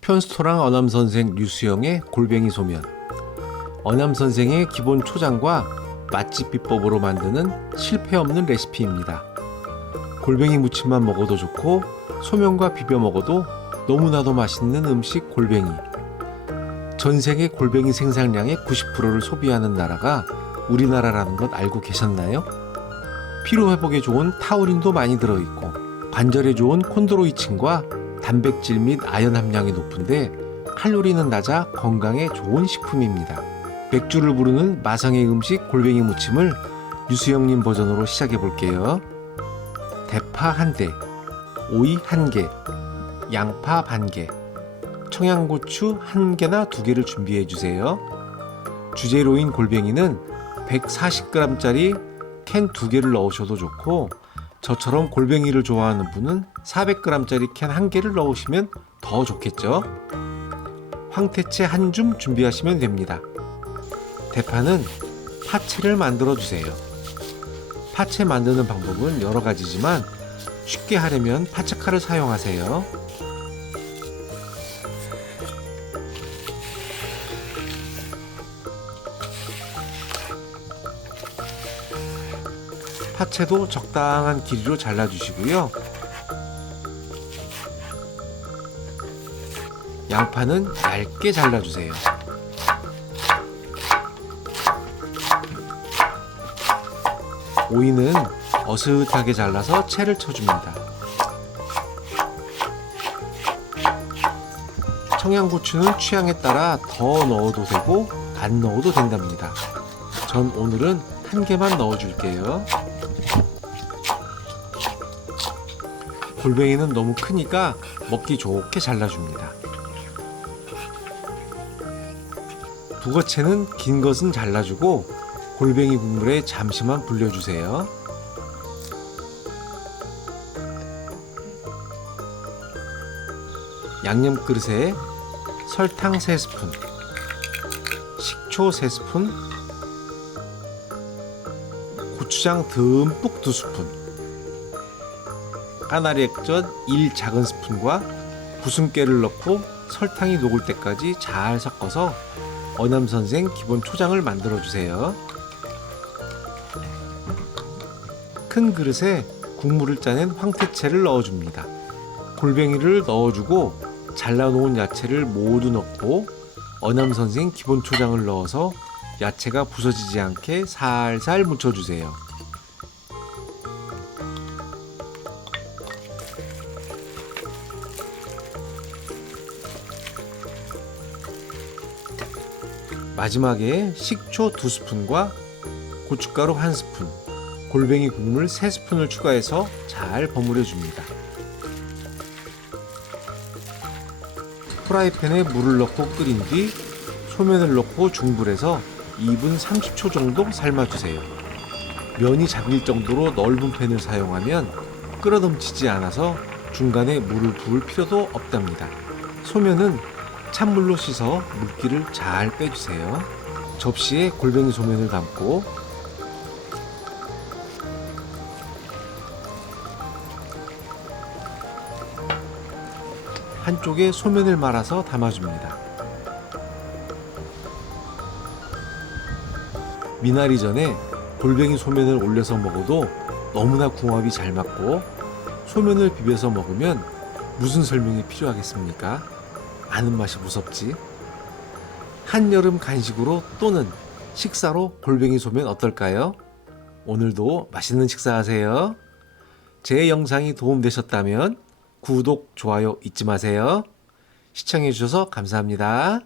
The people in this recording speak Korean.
편스토랑 어남 선생 류수영의 골뱅이 소면 어남 선생의 기본 초장과 맛집 비법으로 만드는 실패 없는 레시피입니다. 골뱅이 무침만 먹어도 좋고 소면과 비벼 먹어도 너무나도 맛있는 음식 골뱅이. 전 세계 골뱅이 생산량의 90%를 소비하는 나라가 우리나라라는 것 알고 계셨나요? 피로 회복에 좋은 타우린도 많이 들어 있고 관절에 좋은 콘드로이친과 단백질 및 아연 함량이 높은데 칼로리는 낮아 건강에 좋은 식품입니다. 맥주를 부르는 마성의 음식 골뱅이 무침을 유수영님 버전으로 시작해 볼게요. 대파 한 대, 오이 한 개, 양파 반 개, 청양고추 한 개나 두 개를 준비해 주세요. 주재료인 골뱅이는 140g짜리 캔 두 개를 넣으셔도 좋고 저처럼 골뱅이를 좋아하는 분은 400g짜리 캔 한 개를 넣으시면 더 좋겠죠. 황태채 한 줌 준비하시면 됩니다. 대파는 파채를 만들어 주세요. 파채 만드는 방법은 여러 가지지만 쉽게 하려면 파채칼을 사용하세요. 파채도 적당한 길이로 잘라주시고요. 양파는 얇게 잘라주세요. 오이는 어슷하게 잘라서 채를 쳐줍니다. 청양고추는 취향에 따라 더 넣어도 되고 안 넣어도 된답니다. 전 오늘은 한 개만 넣어줄게요. 골뱅이는 너무 크니까 먹기 좋게 잘라줍니다. 북어채는 긴 것은 잘라주고 골뱅이 국물에 잠시만 불려주세요. 양념 그릇에 설탕 3스푼, 식초 3스푼, 고추장 듬뿍 2스푼, 까나리 액젓 1 작은 스푼과 부순깨를 넣고 설탕이 녹을 때까지 잘 섞어서 어남 선생 기본 초장을 만들어 주세요. 큰 그릇에 국물을 짜낸 황태채를 넣어줍니다. 골뱅이를 넣어주고 잘라놓은 야채를 모두 넣고 어남 선생 기본 초장을 넣어서 야채가 부서지지 않게 살살 묻혀주세요. 마지막에 식초 2스푼과 고춧가루 1스푼, 골뱅이 국물 3스푼을 추가해서 잘 버무려 줍니다. 프라이팬에 물을 넣고 끓인 뒤 소면을 넣고 중불에서 2분 30초 정도 삶아주세요. 면이 잠길 정도로 넓은 팬을 사용하면 끓어넘치지 않아서 중간에 물을 부을 필요도 없답니다. 소면은 찬물로 씻어 물기를 잘 빼주세요. 접시에 골뱅이 소면을 담고 한쪽에 소면을 말아서 담아줍니다. 미나리 전에 골뱅이 소면을 올려서 먹어도 너무나 궁합이 잘 맞고 소면을 비벼서 먹으면 무슨 설명이 필요하겠습니까? 아는 맛이 무섭지. 한여름 간식으로 또는 식사로 골뱅이 소면 어떨까요? 오늘도 맛있는 식사하세요. 제 영상이 도움되셨다면 구독, 좋아요 잊지 마세요. 시청해주셔서 감사합니다.